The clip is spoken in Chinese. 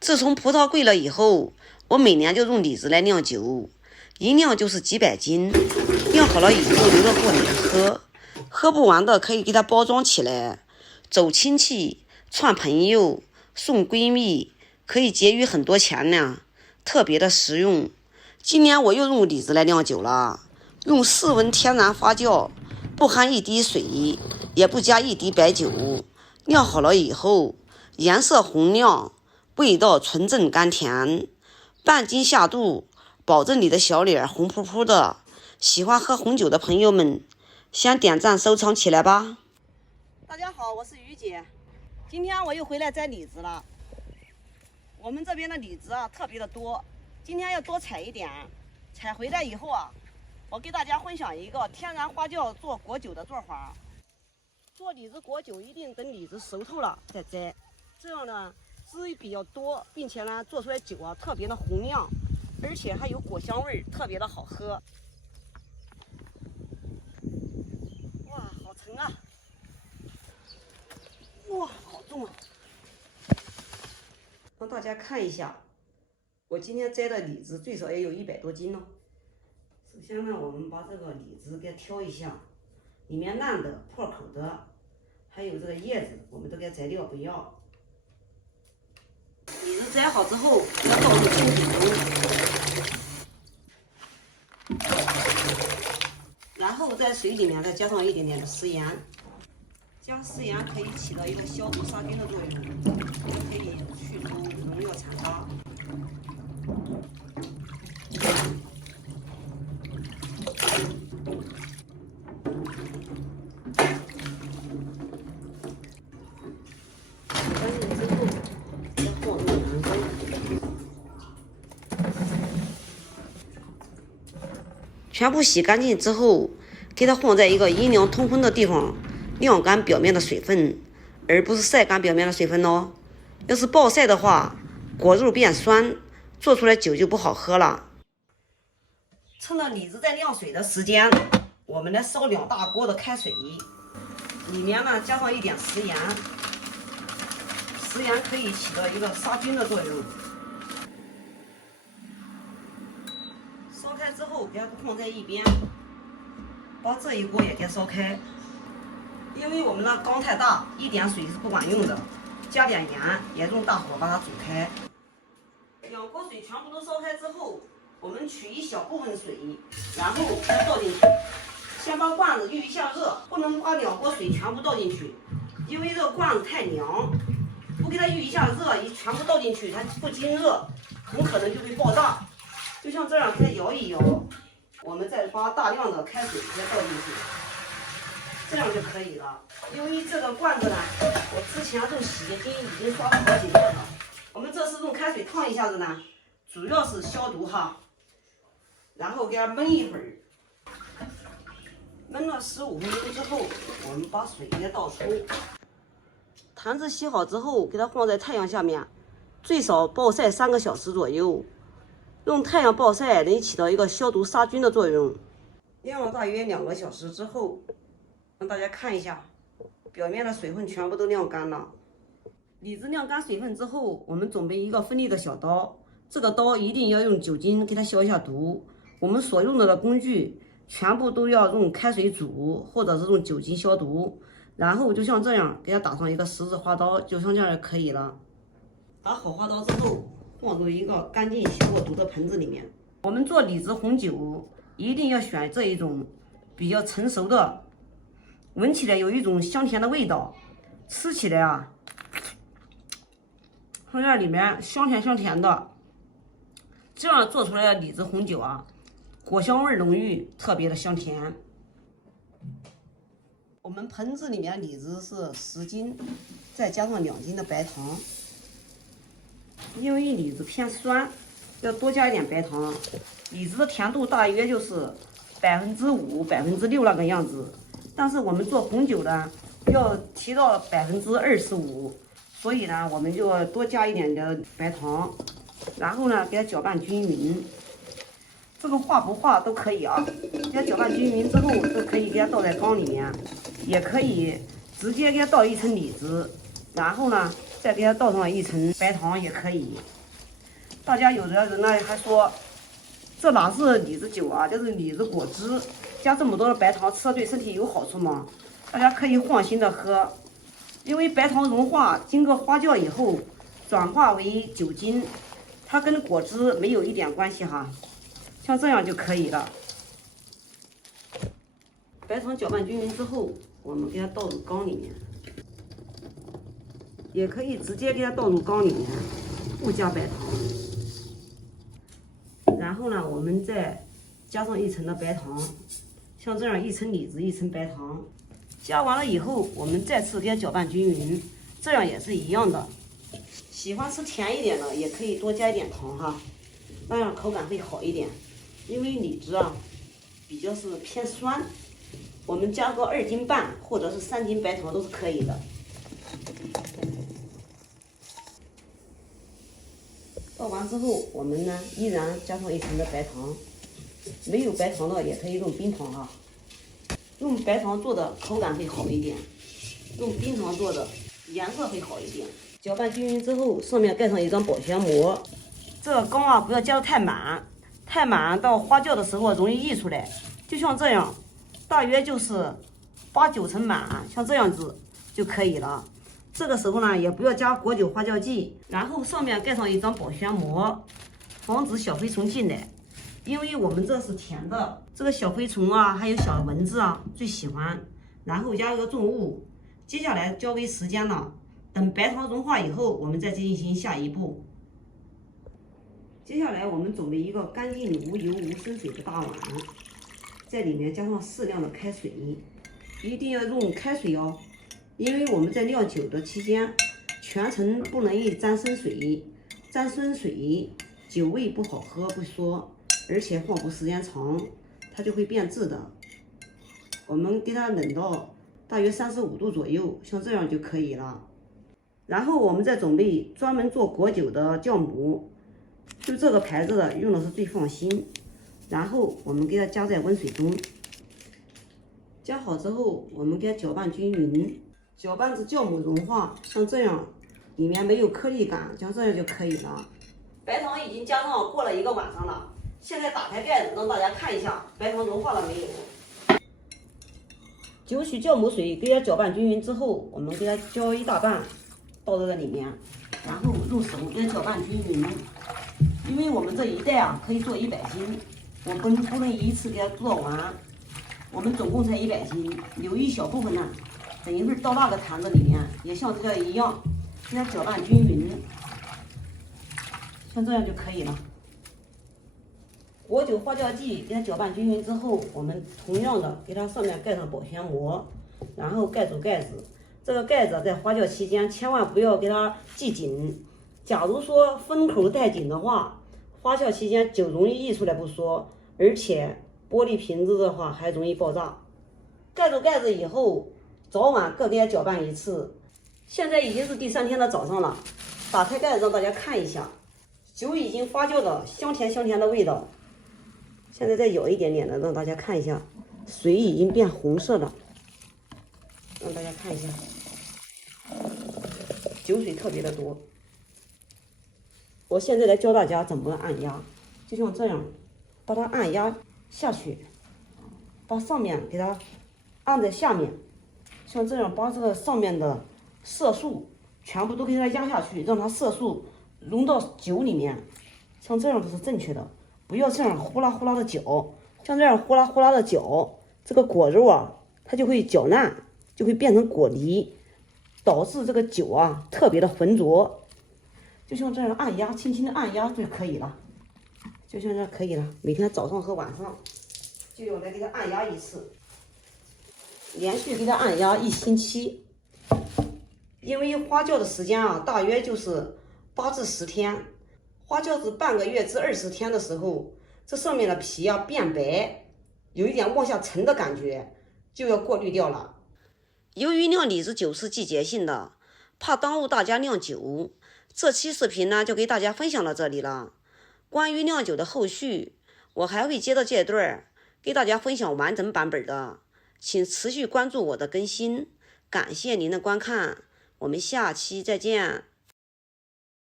自从葡萄贵了以后，我每年就用李子来酿酒，一酿就是几百斤，酿好了以后留着过年喝，喝不完的可以给它包装起来，走亲戚、串朋友、送闺蜜，可以节约很多钱呢，特别的实用。今年我又用李子来酿酒了，用室温天然发酵，不含一滴水，也不加一滴白酒，酿好了以后，颜色红亮，味道纯正甘甜，半斤下肚，保证你的小脸红扑扑的。喜欢喝红酒的朋友们，先点赞收藏起来吧。大家好，我是于姐，今天我又回来摘李子了。我们这边的李子啊特别的多，今天要多采一点。采回来以后啊，我给大家分享一个天然发酵做果酒的做法。做李子果酒一定等李子熟透了再摘，这样呢汁比较多，并且呢做出来酒啊特别的红亮，而且还有果香味，特别的好喝。哇，好沉啊！哇，好重啊！让大家看一下，我今天摘的李子最少也有100多斤呢。首先呢，我们把这个李子给挑一下，里面烂的、破口的，还有这个叶子，我们都给摘掉，不要。李子摘好之后，要倒入清水中，然后在水里面再加上一点点的食盐。加食盐可以起到一个消毒杀菌的作用，也可以去除农药残渣。干净之后，再放入坛中。全部洗干净之后，给它放在一个阴凉通风的地方。晾干表面的水分，而不是晒干表面的水分哦。要是暴晒的话，果肉变酸，做出来酒就不好喝了。趁着李子在晾水的时间，我们来烧2大锅的开水，里面呢加上一点食盐，食盐可以起到一个杀菌的作用。烧开之后，给它放在一边，把这一锅也给烧开。因为我们的缸太大，一点水是不管用的，加点盐，也用大火把它煮开。2锅水全部都烧开之后，我们取一小部分水，然后给它倒进去。先把罐子预一下热，不能把2锅水全部倒进去，因为这个罐子太凉，不给它预一下热，一全部倒进去，它不经热，很可能就会爆炸。就像这样，给它摇一摇，我们再把大量的开水给它倒进去。这样就可以了。因为这个罐子呢，我之前用洗洁精已经刷了好几遍了。我们这次用开水烫一下子呢，主要是消毒哈。然后给它焖一会儿，焖了15分钟之后，我们把水给它倒出。坛子洗好之后，给它放在太阳下面，最少暴晒3个小时左右。用太阳暴晒能起到一个消毒杀菌的作用。晾了大约2个小时之后。让大家看一下，表面的水分全部都晾干了。李子晾干水分之后，我们准备一个锋利的小刀，这个刀一定要用酒精给它消一下毒。我们所用的工具全部都要用开水煮，或者是用酒精消毒。然后就像这样，给它打上一个十字花刀，就像这样就可以了。打好花刀之后，放入一个干净洗过毒的盆子里面。我们做李子红酒，一定要选这一种比较成熟的。闻起来有一种香甜的味道，吃起来啊，从这里面香甜的，这样做出来的李子红酒啊，果香味浓郁，特别的香甜。我们盆子里面李子是10斤，再加上2斤的白糖，因为李子偏酸，要多加一点白糖。李子的甜度大约就是5%、6%那个样子。但是我们做红酒呢，要提到25%，所以呢，我们就要多加一点的白糖，然后呢，给它搅拌均匀。这个化不化都可以啊，给它搅拌均匀之后，都可以给它倒在缸里面，也可以直接给它倒一层李子，然后呢，再给它倒上一层白糖也可以。大家有的人呢还说，这哪是李子酒啊，这是李子果汁，加这么多的白糖，吃了对身体有好处吗？大家可以放心的喝，因为白糖融化经过发酵以后转化为酒精，它跟果汁没有一点关系哈，像这样就可以了。白糖搅拌均匀之后，我们给它倒入缸里面，也可以直接给它倒入缸里面，不加白糖。然后呢，我们再加上一层的白糖，像这样一层李子一层白糖，加完了以后，我们再次给它搅拌均匀，这样也是一样的。喜欢吃甜一点的，也可以多加一点糖哈，那样口感会好一点。因为李子啊比较是偏酸，我们加个2斤半或者是3斤白糖都是可以的。倒完之后，我们呢依然加上一层的白糖，没有白糖的也可以用冰糖哈。用白糖做的口感会好一点，用冰糖做的颜色会好一点。搅拌均匀之后，上面盖上一张保鲜膜。这个缸啊不要加得太满，太满到发酵的时候容易溢出来。就像这样，大约就是8、9成满，像这样子就可以了。这个时候呢，也不要加果酒发酵剂，然后上面盖上一张保鲜膜，防止小飞虫进来。因为我们这是甜的，这个小飞虫啊，还有小蚊子啊最喜欢。然后加个重物，接下来交给时间了。等白糖融化以后，我们再进行下一步。接下来我们准备一个干净无油无生水的大碗，在里面加上适量的开水，一定要用开水哦，因为我们在酿酒的期间，全程不能沾生水，沾生水酒味不好喝不说，而且放浮时间长，它就会变质的。我们给它冷到大约35度左右，像这样就可以了。然后我们再准备专门做果酒的酵母，就这个牌子的用的是最放心。然后我们给它加在温水中，加好之后，我们给它搅拌均匀，搅拌至酵母融化，像这样，里面没有颗粒感，像这样就可以了。白糖已经加上过了1个晚上了，现在打开盖子让大家看一下白糖融化了没有。酒曲酵母水给它搅拌均匀之后，我们给它浇1大半倒这个里面，然后用手给它搅拌均匀。因为我们这一袋啊可以做100斤，我们不能一次给它做完，我们总共才100斤，留一小部分呢，等一会儿到那个坛子里面，也像这个一样，给它搅拌均匀，像这样就可以了。果酒发酵剂给它搅拌均匀之后，我们同样的给它上面盖上保鲜膜，然后盖住盖子。这个盖子在发酵期间千万不要给它系紧，假如说封口太紧的话，发酵期间酒容易溢出来不说，而且玻璃瓶子的话还容易爆炸。盖住盖子以后，早晚各给它搅拌一次。现在已经是第3天的早上了，打开盖子让大家看一下，酒已经发酵的香甜香甜的味道。现在再舀一点点的让大家看一下，水已经变红色了，让大家看一下，酒水特别的多。我现在来教大家怎么按压，就像这样，把它按压下去，把上面给它按在下面，像这样把这个上面的色素全部都给它压下去，让它色素融到酒里面，像这样都是正确的。不要这样呼啦呼啦的搅，像这样呼啦呼啦的搅，这个果肉啊，它就会搅烂，就会变成果泥，导致这个酒啊特别的浑浊。就像这样按压，轻轻的按压就可以了，就像这样可以了。每天早上和晚上就要来给它按压一次，连续给它按压1星期。因为发酵的时间啊，大约就是8至10天。发酵至半个月至20天的时候，这上面的皮啊变白，有一点往下沉的感觉，就要过滤掉了。由于酿李子酒是季节性的，怕耽误大家酿酒，这期视频呢就给大家分享到这里了。关于酿酒的后续，我还会接着这段给大家分享完整版本的，请持续关注我的更新。感谢您的观看，我们下期再见。